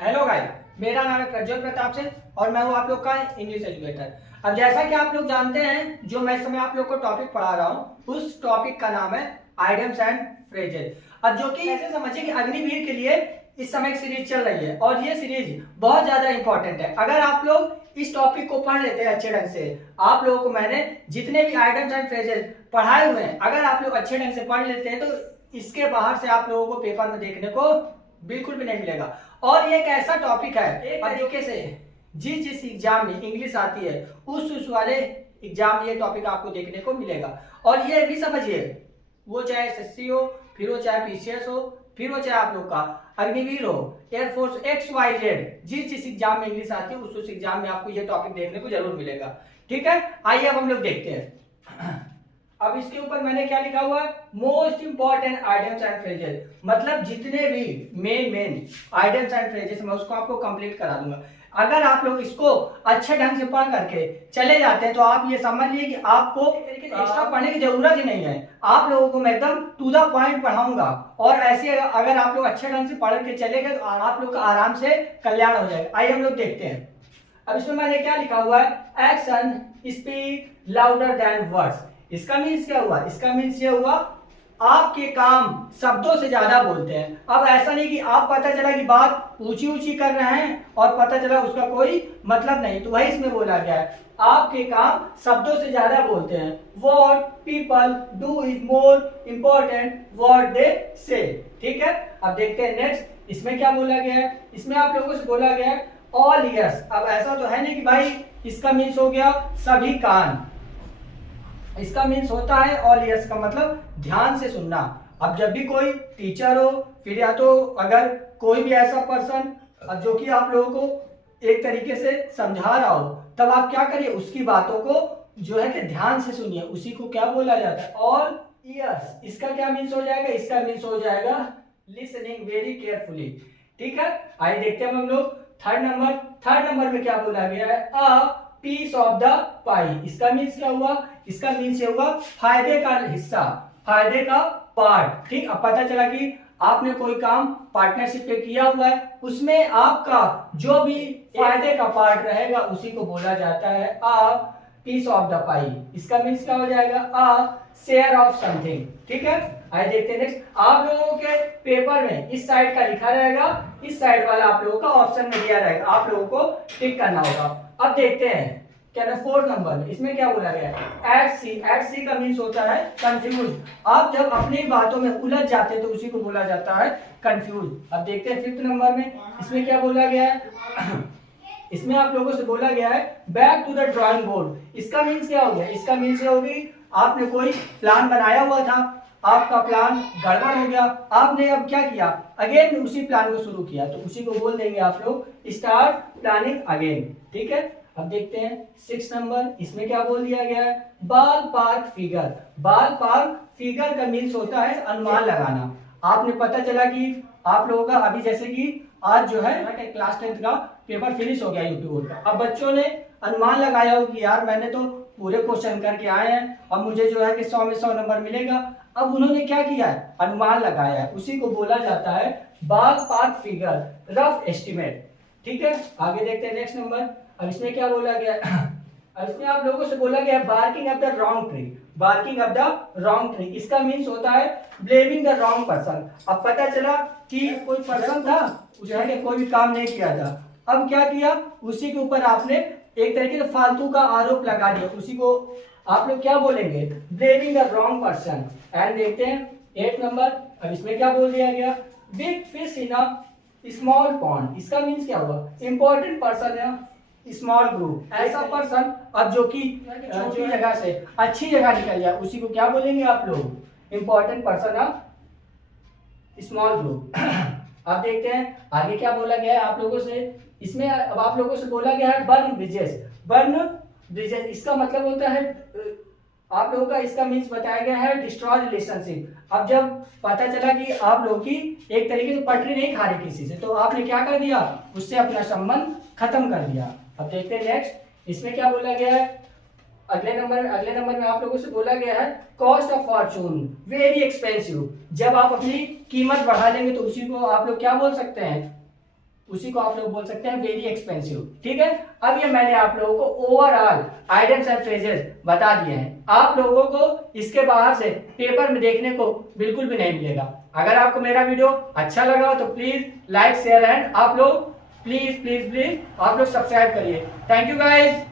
Hello guys, मेरा नाम है प्रज्वल प्रताप सिंह और मैं हूं आप लोग का इंग्लिश एजुकेटर। अब जैसा कि आप लोग जानते हैं, जो मैं इस समय आप लोग को टॉपिक पढ़ा रहा हूं, उस टॉपिक का नाम है आइडियम्स एंड फ्रेजेस। अब जो कि ऐसे समझिए कि अग्निवीर के लिए इस समय एक सीरीज चल रही है और ये सीरीज बहुत ज्यादा इंपॉर्टेंट है। अगर आप लोग इस टॉपिक को पढ़ लेते हैं अच्छे ढंग से, आप लोगों को मैंने जितने भी आइडियम्स एंड फ्रेजेस पढ़ाए हुए हैं, अगर आप लोग अच्छे ढंग से पढ़ लेते हैं तो इसके बाहर से आप लोगों को पेपर में देखने को बिल्कुल भी नहीं मिलेगा। और ये एक ऐसा टॉपिक है, एक तरीके से जिस एग्जाम में इंग्लिश आती है उस वाले एग्जाम में ये टॉपिक आपको देखने को मिलेगा। और ये भी समझिए, वो चाहे एसएससी हो, फिर वो चाहे पीसीएस हो, फिर वो चाहे आप लोग का अग्निवीर हो, एयरफोर्स, XYZ, जिस एग्जाम में इंग्लिश आती है उस एग्जाम में आपको ये टॉपिक देखने को जरूर मिलेगा। ठीक है, आइए अब हम लोग देखते हैं। अब इसके ऊपर मैंने क्या लिखा हुआ है, most important idioms and phrases, मतलब जितने भी मेन आइडियम्स एंड फ्रेजेस मैं उसको आपको कंप्लीट करा दूंगा। अगर आप लोग इसको अच्छे ढंग से पढ़ करके चले जाते हैं तो आप ये समझ लिए कि आपको एक्स्ट्रा पढ़ने की जरूरत ही नहीं है। आप लोगों को मैं एकदम टू द पॉइंट पढ़ाऊंगा और ऐसे अगर आप लोग अच्छे ढंग से पढ़ के चले गए तो आप लोग का आराम से कल्याण हो जाएगा। आइए हम लोग देखते हैं। अब इसमें मैंने क्या लिखा हुआ है, action speak louder than words. इसका मीन्स क्या हुआ, इसका मीन्स ये हुआ आपके काम शब्दों से ज्यादा बोलते हैं। अब ऐसा नहीं कि आप पता चला कि बात ऊंची ऊंची कर रहे हैं और पता चला उसका कोई मतलब नहीं, तो वही इसमें बोला गया है, आपके काम शब्दों से ज्यादा बोलते हैं। What people do is more important what they से। ठीक है, अब देखते हैं नेक्स्ट, इसमें क्या बोला गया है। इसमें आप लोगों से बोला गया है ऑल ईयर्स। अब ऐसा तो है नहीं कि भाई इसका मीन्स हो गया सभी कान, इसका मीन्स होता है ऑल ईयर्स का मतलब ध्यान से सुनना। अब जब भी कोई टीचर हो, फिर या तो अगर कोई भी ऐसा पर्सन जो कि आप लोगों को एक तरीके से समझा रहा हो, तब आप क्या करिए, उसकी बातों को जो है कि ध्यान से सुनिए, उसी को क्या बोला जाता है, ऑल ईयर्स। इसका क्या मीन्स हो जाएगा, इसका मीन्स हो जाएगा लिसनिंग वेरी केयरफुली। ठीक है, आइए देखते हैं हम लोग थर्ड नंबर में क्या बोला गया है, अ पीस ऑफ द पाई। इसका मीन्स क्या हुआ, इसका मीन्स ये हुआ फायदे का हिस्सा, फायदे का पार्ट। ठीक, अब पता चला कि आपने कोई काम पार्टनरशिप पे किया हुआ है, उसमें आपका जो भी फायदे का पार्ट रहेगा उसी को बोला जाता है अ पीस ऑफ द पाई। इसका मीन्स क्या हो जाएगा, अ शेयर ऑफ समथिंग। ठीक है, आइए देखते हैं नेक्स्ट। आप लोगों के पेपर में इस साइड का लिखा रहेगा, इस साइड वाला आप लोगों का ऑप्शन में दिया रहेगा, आप लोगों को टिक करना होगा। अब देखते हैं क्या है फोर्थ नंबर में, इसमें क्या बोला गया है, एट सी का मीन्स होता है कंफ्यूज। आप जब अपनी बातों में उलझ जाते हैं तो उसी को बोला जाता है कंफ्यूज। अब देखते हैं फिफ्थ नंबर में, इसमें क्या बोला गया है, इसमें आप लोगों से बोला गया है back to the drawing board. इसका मीन्स क्या हो गया, इसका मीन्स ये होगी आपने कोई प्लान बनाया हुआ था, आपका प्लान गड़बड़ हो गया, आपने अब क्या किया, अगेन उसी प्लान को शुरू किया, तो उसी को बोल देंगे आप लोग स्टार्ट प्लानिंग अगेन। ठीक है, अब देखते हैं सिक्स नंबर, इसमें क्या बोल दिया गया है, ball park figure. Ball park figure का मीन्स होता है अनुमान लगाना। आपने पता चला कि आप लोगों का अभी जैसे कि आज जो है क्लास 10th का पेपर फिनिश हो गया यूट्यूब का। अब बच्चों ने अनुमान लगाया हो कि यार मैंने तो पूरे क्वेश्चन करके आए हैं, अब मुझे जो है कि 100 में 100 नंबर मिलेगा। अब उन्होंने क्या किया है, अनुमान लगाया है, उसी को बोला जाता है ball park figure, rough estimate. ठीक है, आगे देखते हैं नेक्स्ट नंबर। अब इसमें क्या बोला गया, अब इसमें आप लोगों से बोला गया barking of the wrong tree, barking of the wrong tree. इसका मीन्स होता है ब्लेमिंग द रॉन्ग पर्सन। अब पता चला कि कोई पर्सन था उसने कोई भी काम नहीं किया था, अब क्या किया, उसी के ऊपर आपने एक तरीके से फालतू का आरोप लगा दिया, उसी को आप लोग क्या बोलेंगे, blaming the wrong person. And देखते हैं 8 नंबर। अब इसमें क्या बोल दिया गया, big fish in a small pond. इसका मीन्स क्या हुआ, इंपॉर्टेंट पर्सन है स्मॉल ग्रुप, ऐसा पर्सन अब जो कि छोटी जगह से अच्छी जगह निकल जाए, उसी को क्या बोलेंगे आप लोग, important person of small group. अब देखते हैं आगे क्या बोला गया है आप लोगों से। इसमें अब आप लोगों से बोला गया है बर्न ब्रिजेस, बर्न ब्रिजेस। इसका मतलब होता है आप लोगों का, इसका मीन्स बताया गया है डिस्ट्रॉय रिलेशनशिप। अब जब पता चला कि आप लोग की एक तरीके से पटरी नहीं खा रही किसी से, तो आपने क्या कर दिया, उससे अपना संबंध खत्म कर दिया। अब देखते हैं नेक्स्ट, इसमें क्या बोला गया है, अगले नंबर में आप लोगों से बोला गया है cost of Fortune very expensive. जब आप अपनी कीमत बढ़ा लेंगे तो उसी को आप लोग क्या बोल सकते हैं, उसी को आप लोग बोल सकते हैं वेरी एक्सपेंसिव। ठीक है, अब ये मैंने आप लोगों को ओवरऑल आइडियम्स एंड फ्रेजेस बता दिए हैं। आप लोगों को इसके बाहर से पेपर में देखने को बिल्कुल भी नहीं मिलेगा। अगर आपको मेरा वीडियो अच्छा लगा हो तो प्लीज लाइक शेयर एंड आप लोग प्लीज प्लीज प्लीज आप लोग सब्सक्राइब करिए। Thank you guys.